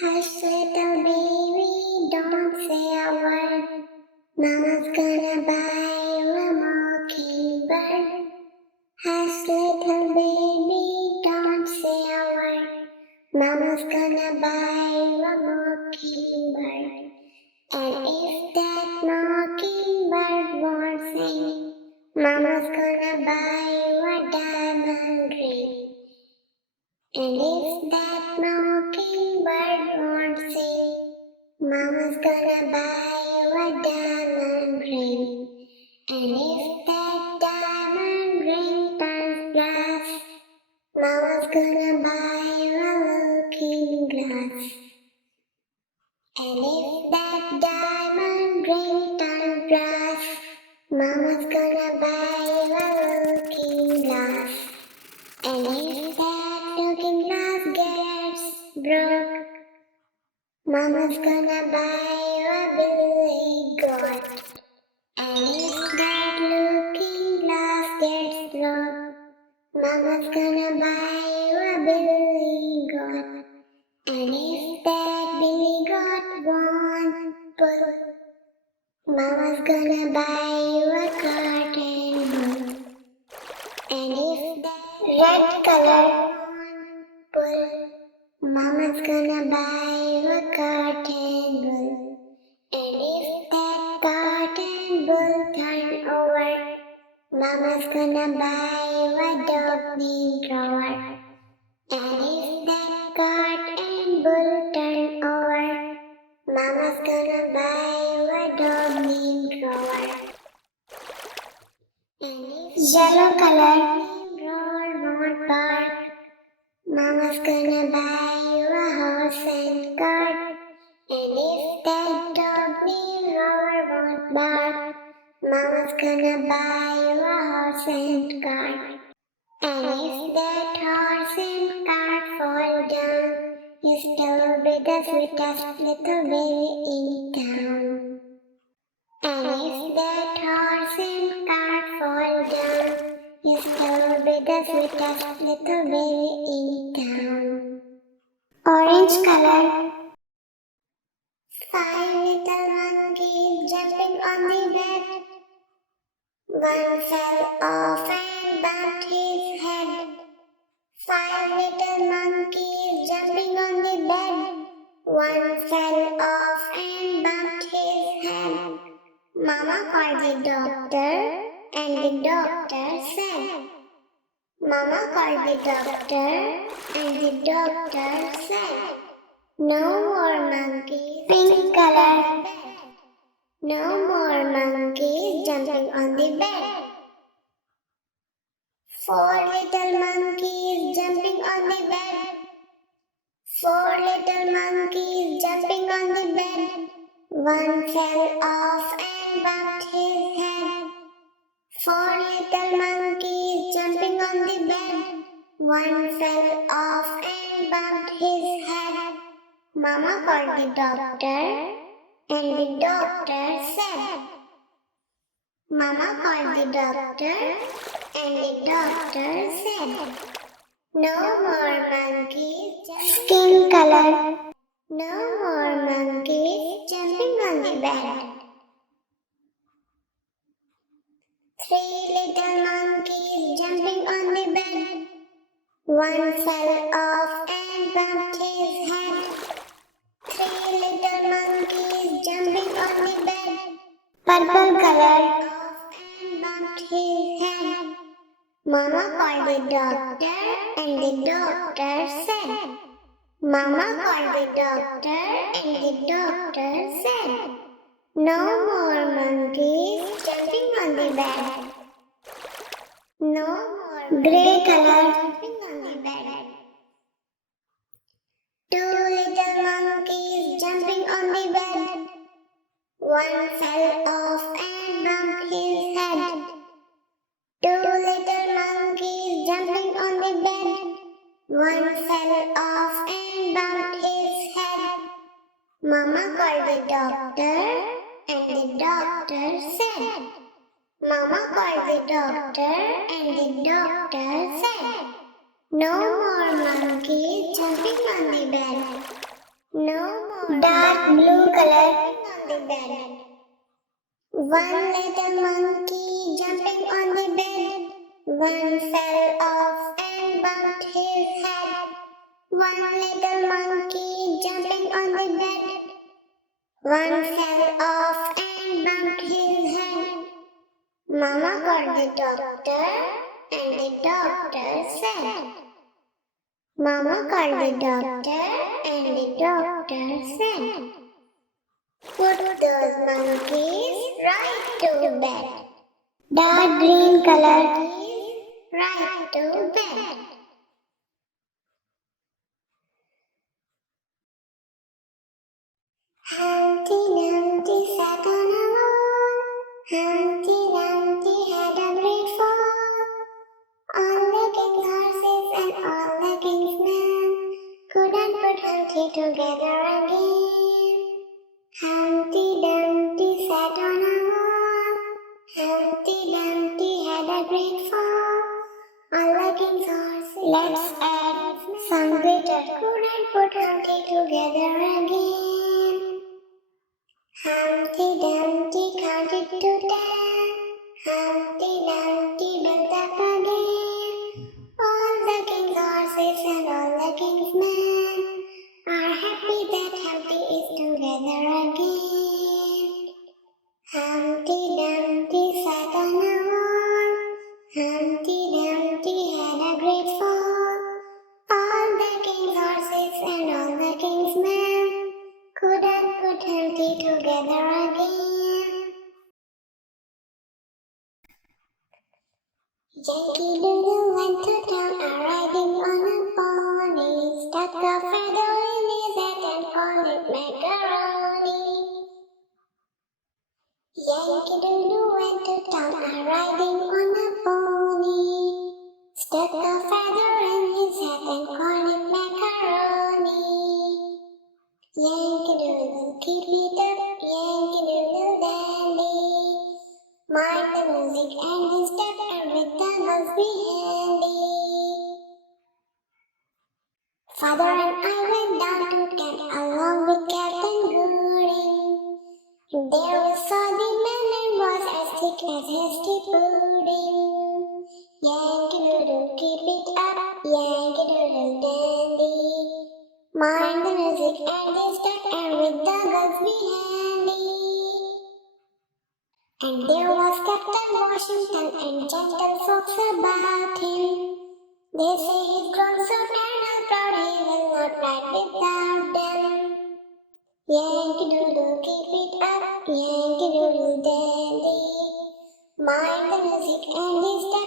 Hush, little baby, don't say a word. Mama's gonna buy you a mockingbird. Hush, little baby, don't say a word. Mama's gonna buy you a mockingbird. And if that mockingbird won't sing, Mama's gonna buy you a diamond ring. And if that mockingbird won't sing, Mama's gonna buy you a diamond ring. And if that diamond ring turns brass, Mama's gonna buy you a looking glass. And if that diamond ring turns brass, Mama's gonna buy you a looking glass. And if that looking glass gets broke, Mama's gonna buy you a billy goat. And if that looking glass gets broke, Mama's gonna buy you a billy goat. And if that billy goat won't pull, Mama's gonna buy you a cotton wool. And if that red color won't pull, Mama's gonna buy you a cotton wool. And if that cotton wool turn over, Mama's gonna buy you a dog named Rover. And if that cotton wool turn over, Mama's gonna buy you a dog named Rover. And if yellow color named Rover won't bark, Mama's gonna buy you a horse and cart. And if that dog named Rover won't bark, Mama's gonna buy you a horse and cart. And if that horse and cart fall down, you still be the sweetest little baby in town. And if that horse and cart fall down, you still be the sweetest little baby in town. Orange color. 5 little monkeys jumping on the bed. One fell off and bumped his head. 5 little monkeys jumping on the bed. One fell off and bumped his head. Mama called the doctor, and the doctor said. Mama called the doctor, and the doctor said, no more monkeys. Pink color. No more monkeys jumping on the bed. 4 little monkeys jumping on the bed. 4 little monkeys jumping on the bed. One fell off and bumped his head. 4 little monkeys jumping on the bed. One fell off and bumped his head. Mama called the doctor, and the doctor said. Mama called the doctor, and the doctor said, no more monkeys. Skin color. No more monkeys jumping on the bed. 3 little monkeys jumping on the bed. One fell off and bumped his head. 3 little monkeys jumping on the bed. Purple color. Off and bumped his head. Mama called the doctor, and the doctor said. Mama called the doctor, and the doctor said, no more monkeys jumping on the bed. No more grey color jumping on the bed. 2 little monkeys jumping on the bed. One fell off and bumped his head. 2 little monkeys jumping on the bed. One fell off and bumped his head. Mama called the doctor, and the doctor said. Mama called the doctor, and the doctor said, no more monkeys jumping on the bed. No more. Dark blue color on the bed. One little monkey jumping on the bed. One fell off and bumped his head. One little monkey jumping on the bed. One fell off and bumped his head. Mama called the doctor and the doctor said. Mama called the doctor and the doctor said. Put those monkeys right to bed. Dark green color right to bed. Humpty Dumpty sat on a wall. Humpty Dumpty had a great fall. All the king's horses and all the king's men couldn't put Humpty together again. Humpty Dumpty sat on a wall. Humpty Dumpty had a great fall. All the king's horses, let's add some glitter, couldn't put Humpty together again. Humpty Dumpty counted to 10. Humpty Dumpty looked up again. All the king's horses and all the king's men are happy that Humpty is together again. Humpty Dumpty sat on a wall. Humpty Dumpty had a great fall. All the king's horses and all the king's men couldn't put Humpty together again. Yankee Doodle went to town, riding on a pony. Stuck a feather in his hat and called it macaroni. Yankee Doodle went to town, riding on a pony. Stuck a feather in his hat and called it macaroni. Yankee Doodle, keep it up, Yankee Doodle dandy. Mind the music and the step, and with the must be handy. Father and I went down to camp along with Captain Gooding. There we saw the man and was as thick as hasty pudding. Yankee Doodle, keep it up, Yankee Doodle dandy. Mind the music and the step, and with the guns be handy. And there was Captain Washington and gentle folks about him. They say he's grown so terrible proud he will not ride without them. Yankee Doodle, keep it up, Yankee Doodle dandy. Mind the music and the step,